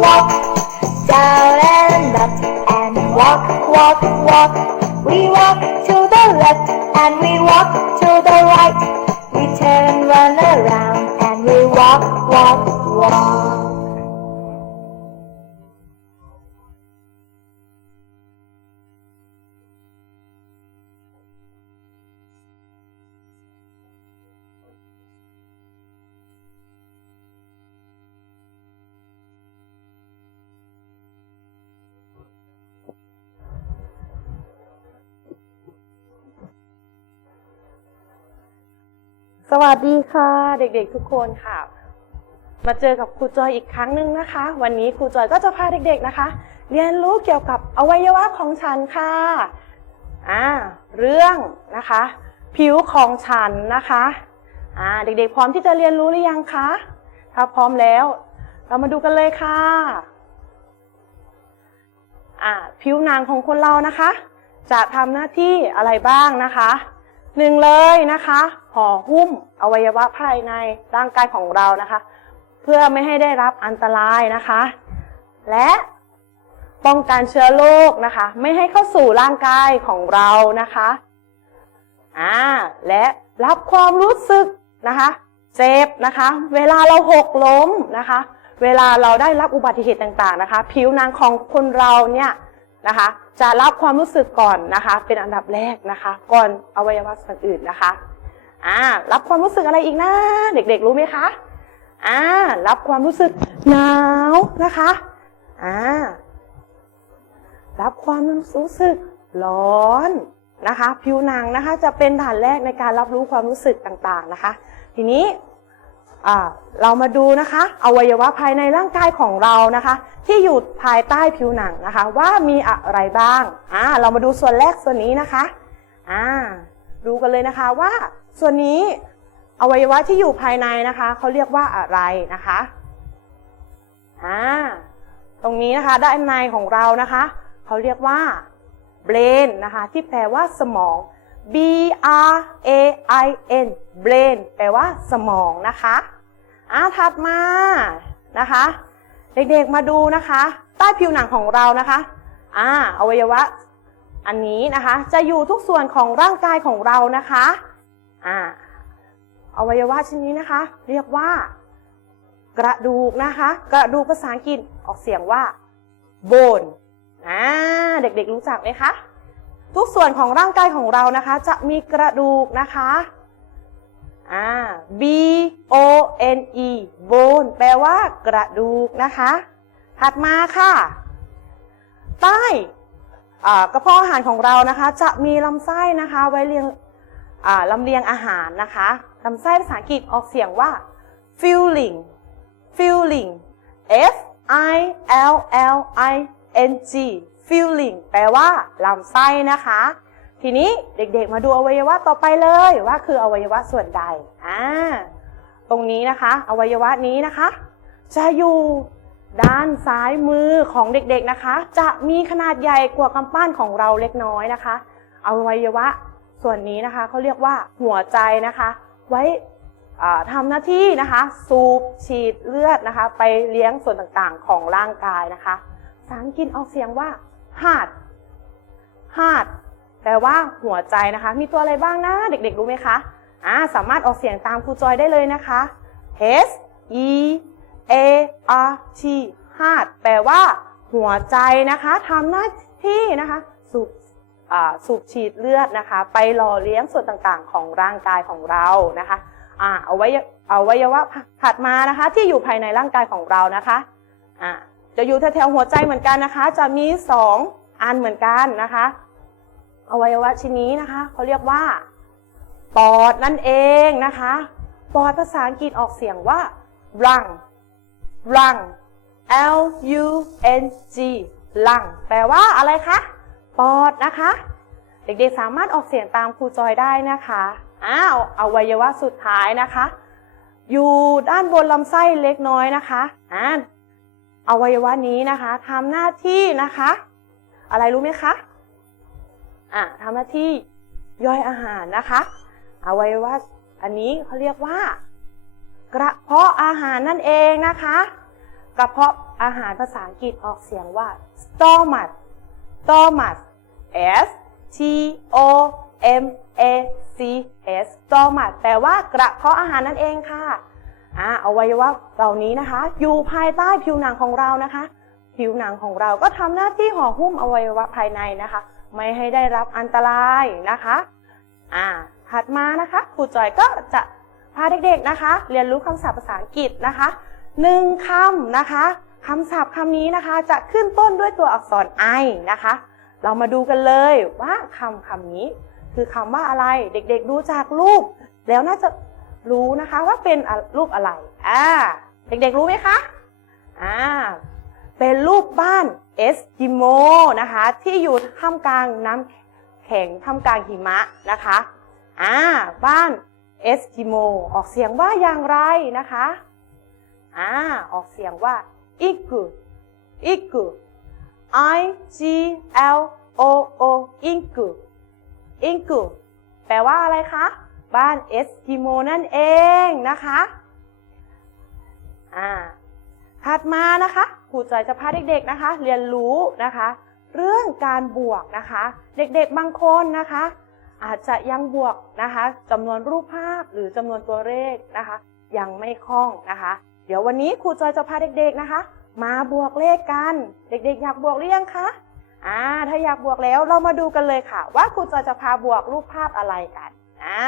walk. Down and up and walk, walk, walk. We walk to the left and we walk to the right. We turn run around and we walk, walk, walk. สวัสดีค่ะ เด็กๆทุกคนค่ะ มาเจอกับครูจอยอีกครั้งหนึ่งนะคะ วันนี้ครูจอยก็จะพาเด็กๆนะคะ เรียนรู้เกี่ยวกับอวัยวะของฉันค่ะอ่าเรื่องนะคะ ผิวของฉันนะคะอ่าเด็กๆพร้อมที่จะเรียนรู้หรือยังคะถ้าพร้อมแล้ว เรามาดูกันเลยค่ะอ่าผิวหนังของคนเรานะคะ จะทำหน้าที่อะไรบ้างนะคะหนึ่งเลยนะคะ ห่อหุ้มอวัยวะภายในร่างกายของเรานะคะ เพื่อไม่ให้ได้รับอันตรายนะคะ และป้องกันเชื้อโรคนะคะ ไม่ให้เข้าสู่ร่างกายของเรานะคะอ่าและรับความรู้สึกนะคะ เจ็บนะคะ เวลาเราหกล้มนะคะ เวลาเราได้รับอุบัติเหตุต่างๆนะคะ ผิวหนังของคนเราเนี่ยนะคะ จะรับความรู้สึกก่อนนะคะ เป็นอันดับแรกนะคะ ก่อนอวัยวะส่วนอื่นนะคะ อ่ารับความรู้สึกอะไรอีกนะเด็กๆรู้ไหมคะอ่ารับความรู้สึกหนาวนะคะอ่ารับความรู้สึกร้อนนะคะ ผิวหนังนะคะจะเป็นด่านแรกในการรับรู้ความรู้สึกต่างๆนะคะ ทีนี้เรามาดูนะคะอวัยวะภายในร่างกายของเรานะคะ ที่อยู่ภายใต้ผิวหนังนะคะ ว่ามีอะไรบ้างอ่าเรามาดูส่วนแรกส่วนนี้นะคะอ่าดูกันเลยนะคะว่า ส่วนนี้อวัยวะที่อยู่ภายในนะคะเขาเรียกว่าอะไรนะคะอ่าตรงนี้นะคะด้านในของเรานะคะเขาเรียกว่า brain นะคะที่แปลว่าสมอง B R A I N brain แปลว่าสมองนะคะอ่าถัดมานะคะ เด็กๆมาดูนะคะ ใต้ผิวหนังของเรานะคะอ่าอวัยวะอันนี้นะคะ จะอยู่ทุกส่วนของร่างกายของเรานะคะ อ่าอวัยวะชิ้นนี้นะคะ เรียกว่า กระดูกนะคะ กระดูกภาษาอังกฤษออกเสียงว่า bone อ่าเด็กๆรู้จักไหมคะทุกส่วนของร่างกายของเรานะคะ จะมีกระดูกนะคะอ่า B O N E bone แปลว่ากระดูกนะคะ ถัดมาค่ะ ใต้กระเพาะอาหารของเรานะคะ จะมีลำไส้นะคะ ไว้เรียง ลำเลียงอาหารนะคะลำไส้ภาษาอังกฤษออกเสียงว่า filling filling F I L L I N G filling แปลว่าลำไส้นะคะ ทีนี้เด็กๆมาดูอวัยวะต่อไปเลยว่าคืออวัยวะส่วนใดอ่าตรงนี้นะคะ อวัยวะนี้นะคะ จะอยู่ด้านซ้ายมือของเด็กๆนะคะ จะมีขนาดใหญ่กว่ากำปั้นของเราเล็กน้อยนะคะ อวัยวะ ส่วนนี้นะคะเขาเรียกว่าหัวใจนะคะ ไว้อ่าทำหน้าที่นะคะ สูบฉีดเลือดนะคะ ไปเลี้ยงส่วนต่างๆของร่างกายนะคะภาษาอังกฤษออกเสียงว่า heart heart แปลว่าหัวใจนะคะ มีตัวอะไรบ้างนะเด็กๆรู้ไหมคะอ่าสามารถออกเสียงตามครูจอยได้เลยนะคะ H E A R T heart แปลว่า หัวใจนะคะทำหน้าที่นะคะ สูบ สูบฉีดเลือดนะคะ ไปหล่อเลี้ยงส่วนต่างๆ ของร่างกายของเรานะคะอาเอาไว้เอาไว้ว่าถัดมานะคะ ที่อยู่ภายในร่างกายของเรานะคะอ่าจะอยู่แถวๆหัวใจเหมือนกันนะคะ จะมีสองอันเหมือนกันนะคะอวัยวะชิ้นนี้นะคะเขาเรียกว่าปอดนั่นเองนะคะปอดภาษาอังกฤษออกเสียงว่า lung lung L U N G ลังแปลว่าอะไรคะ ปอดนะคะ เด็กๆสามารถออกเสียงตามครูจอยได้นะคะอ้าวอวัยวะสุดท้ายนะคะ อยู่ด้านบนลำไส้เล็กน้อยนะคะอ่าอวัยวะนี้นะคะทำหน้าที่นะคะ อะไรรู้ไหมคะอ่าทำหน้าที่ย่อยอาหารนะคะ อวัยวะอันนี้เขาเรียกว่า กระเพาะอาหารนั่นเองนะคะ กระเพาะอาหารภาษาอังกฤษออกเสียงว่า stomach stomach s t o m a c s stomach แปลว่ากระเพาะอาหารนั่นเองค่ะอ่าอวัยวะเหล่านี้นะคะ อยู่ภายใต้ผิวหนังของเรานะคะ ผิวหนังของเราก็ทำหน้าที่ห่อหุ้มอวัยวะภายในนะคะ ไม่ให้ได้รับอันตรายนะคะอ่าถัดมานะคะครูจอยก็จะพาเด็กๆนะคะ เรียนรู้คำศัพท์ภาษาอังกฤษนะคะหนึ่งคำนะคะ คำศัพท์คำนี้นะคะ จะขึ้นต้นด้วยตัวอักษร I นะคะ เรามาดูกันเลยว่าคำคำนี้ คือคำว่าอะไร เด็กๆดูจากรูป แล้วน่าจะรู้นะคะว่าเป็นรูปอะไรอ่าเด็กๆรู้ไหมคะอ่าเป็นรูปบ้านเอสกิโมนะคะ ที่อยู่ท่ามกลางน้ำแข็งท่ามกลางหิมะนะคะอ่าบ้านเอสกิโมออกเสียงว่าอย่างไรนะคะอ่าออกเสียงว่า อิกุอิกุ I G L O O อิงกุอิงกุแปลว่าอะไรคะ บ้านเอสกิโมนั่นเองนะคะอ่าถัดมานะคะครูจอยจะพาเด็กๆนะคะ เรียนรู้นะคะ เรื่องการบวกนะคะ เด็กๆบางคนนะคะ อาจจะยังบวกนะคะจำนวนรูปภาพหรือจำนวนตัวเลขนะคะ ยังไม่คล่องนะคะ เดี๋ยววันนี้ครูจอยจะพาเด็กๆนะคะ มาบวกเลขกัน เด็กๆ อยากบวกหรือยังคะอ่าถ้าอยากบวกแล้วเรามาดูกันเลยค่ะ ว่าครูจอยจะพาบวกรูปภาพอะไรกันอ่า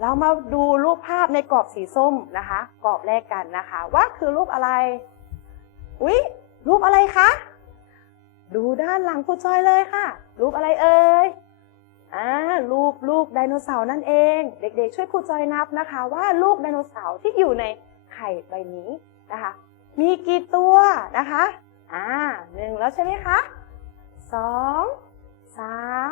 เรามาดูรูปภาพในกรอบสีส้มนะคะ กรอบแรกกันนะคะ ว่าคือรูปอะไรอุ๊ยรูปอะไรคะดูด้านหลังครูจอยเลยค่ะ รูปอะไรเอ่ย อ่ารูปลูกไดโนเสาร์นั่นเอง เด็กๆ ช่วยครูจอยนับนะคะ ว่าลูกไดโนเสาร์ที่อยู่ในไข่ใบนี้นะคะ มีกี่ตัวนะคะ อ่าหนึ่งแล้วใช่ไหมคะสองสาม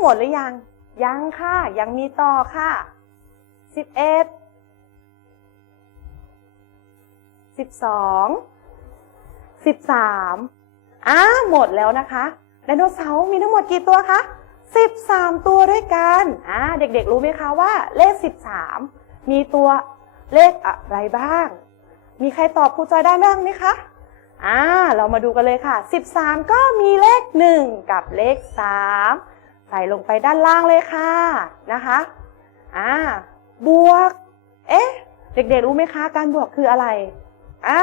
หมดหรือยัง ยังค่ะ ยังมีต่อค่ะสิบเอ็ดสิบสองสิบสามอ่าหมดแล้วนะคะไดโนเสาร์มีทั้งหมดกี่ตัวคะสิบสามตัวด้วยกันอ่าเด็กๆ รู้ไหมคะว่า เลขสิบสามมีตัวเลขอะไรบ้าง มีใครตอบครูจอยได้บ้างไหมคะอ่าเรามาดูกันเลยค่ะสิบสามก็มีเลขหนึ่งกับเลขสาม ลงไปด้านล่างเลยค่ะนะคะอ่าบวก เอ๊ะ เด็กๆรู้ไหมคะ การบวกคืออะไรอ่า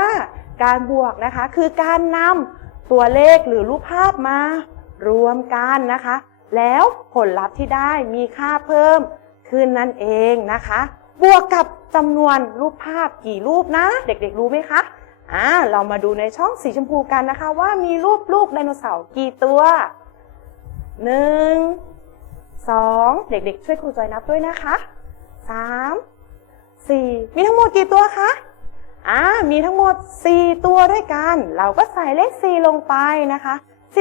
การบวกนะคะคือการนำตัวเลขหรือรูปภาพมารวมกันนะคะ แล้วผลลัพธ์ที่ได้มีค่าเพิ่มขึ้นนั่นเองนะคะ บวกกับจำนวนรูปภาพกี่รูปนะ เด็กๆรู้ไหมคะอ่าเรามาดูในช่องสีชมพูกันนะคะ ว่ามีรูปลูกไดโนเสาร์กี่ตัว หนึ่งสองเด็กๆ ช่วยครูจอยนับด้วยนะคะสามสี่มีทั้งหมดกี่ตัวคะอ่ามีทั้งหมด 4 ตัวด้วยกัน เราก็ใส่เลข 4 ลงไปนะคะ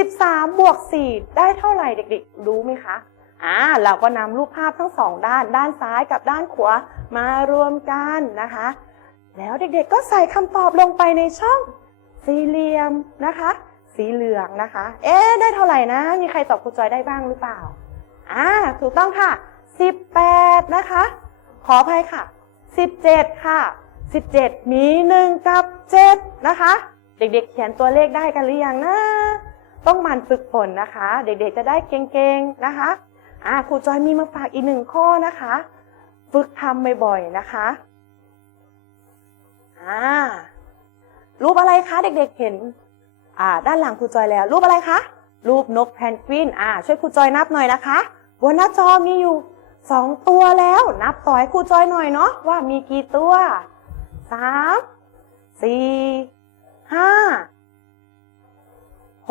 13 บวก 4 ได้เท่าไหร่เด็กๆ รู้ไหมคะอ่าเราก็นำรูปภาพทั้งสองด้าน ด้านซ้ายกับด้านขวามารวมกันนะคะ แล้วเด็กๆ ก็ใส่คำตอบลงไปในช่องสี่เหลี่ยมนะคะ สีเหลืองนะคะ เอ๊ะ ได้เท่าไหร่นะ มีใครตอบครูจอยได้บ้างหรือเปล่า อ่า ถูกต้องค่ะ 18 นะคะ ขออภัยค่ะ 17 ค่ะ 17 มี 1 กับ 7 นะคะ เด็กๆ เขียนตัวเลขได้กันหรือยังนะ ต้องมันฝึกฝนนะคะ เด็กๆ จะได้เก่งๆ นะคะ อ่า ครูจอยมีมาฝากอีกหนึ่งข้อนะคะ ฝึกทำบ่อยๆ นะคะ อ่า รูปอะไรคะเด็กๆ เห็น อ่าด้านหลังครูจอยแล้ว รูปอะไรคะ รูปนกแพนกวินอ่าช่วยครูจอยนับหน่อยนะคะ บนหน้าจอมีอยู่สองตัวแล้ว นับต่อให้ครูจอยหน่อยเนาะว่ามีกี่ตัวสามสี่ห้า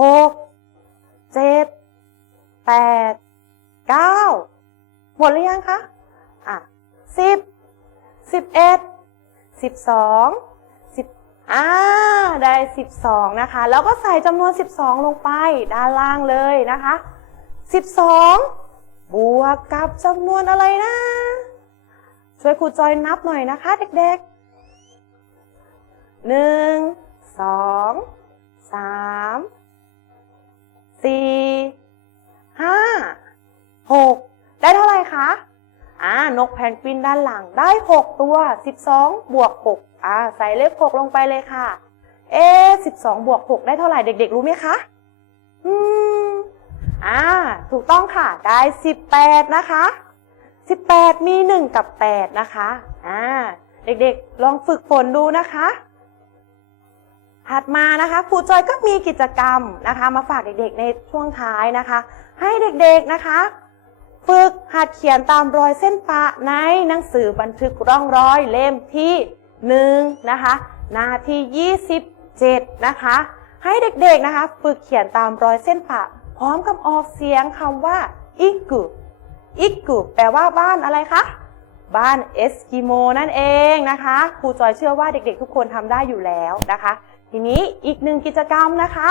หกเจ็ดแปดเก้าหมดหรือยังคะ อะสิบสิบเอ็ดสิบสอง อ่าได้สิบสองนะคะ แล้วก็ใส่จำนวนสิบสองลงไปด้านล่างเลยนะคะสิบสองบวกกับจำนวนอะไรนะ ช่วยครูจอยนับหน่อยนะคะ เด็กๆหนึ่งสองสามสี่ห้าหกได้เท่าไหร่คะ อ่านกแพนกวินด้านหลังได้หกตัวสิบสองบวกหกอ่า ใส่เลขหกลงไปเลยค่ะ เอ๊สิบสองบวกหกได้เท่าไหร่เด็ก ๆ รู้ไหมคะ อืม อ่า ถูกต้องค่ะ ได้สิบแปดนะคะ 18 มี 1 กับ 8 นะคะ อ่า เด็กๆ ลองฝึกฝนดูนะคะ ถัดมานะคะครูจอยก็มีกิจกรรมนะคะ มาฝากเด็กๆ ในช่วงท้ายนะคะ ให้เด็กๆ นะคะ ฝึกหัดเขียนตามรอยเส้นปะในหนังสือบันทึกร่องรอยเล่มที่1นะคะ หน้าที่ 27 นะคะ ให้เด็กๆนะคะ ฝึกเขียนตามรอยเส้นปะ พร้อมกับออกเสียงคำว่าอิกุอิกกุแปลว่าบ้านอะไรคะบ้านเอสกิโมนั่นเองนะคะครูจอยเชื่อว่าเด็กๆ ทุกคนทำได้อยู่แล้วนะคะ ทีนี้อีกหนึ่งกิจกรรมนะคะ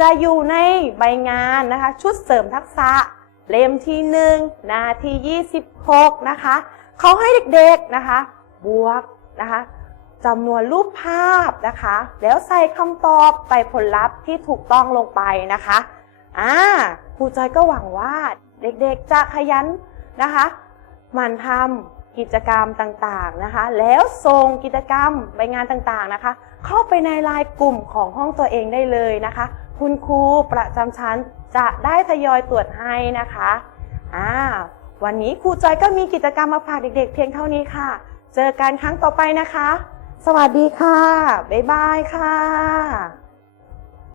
จะอยู่ในใบงานนะคะ ชุดเสริมทักษะ เล่มที่หนึ่งหน้าที่ 26 นะคะเขาให้เด็กๆนะคะ บวกนะคะจำนวนรูปภาพนะคะ แล้วใส่คำตอบใส่ผลลัพธ์ที่ถูกต้องลงไปนะคะอ่าครูจอยก็หวังว่าเด็กๆจะขยันนะคะหมันทำกิจกรรมต่างๆนะคะ แล้วส่งกิจกรรมใบงานต่างๆนะคะ เข้าไปในไลน์กลุ่มของห้องตัวเองได้เลยนะคะ คุณครูประจำชั้นจะได้ทยอยตรวจให้นะคะอ่าวันนี้ครูจอยก็มีกิจกรรมมาฝากเด็กๆ เพียงเท่านี้ค่ะ เจอกันครั้งต่อไปนะคะ สวัสดีค่ะ บ๊ายบายค่ะ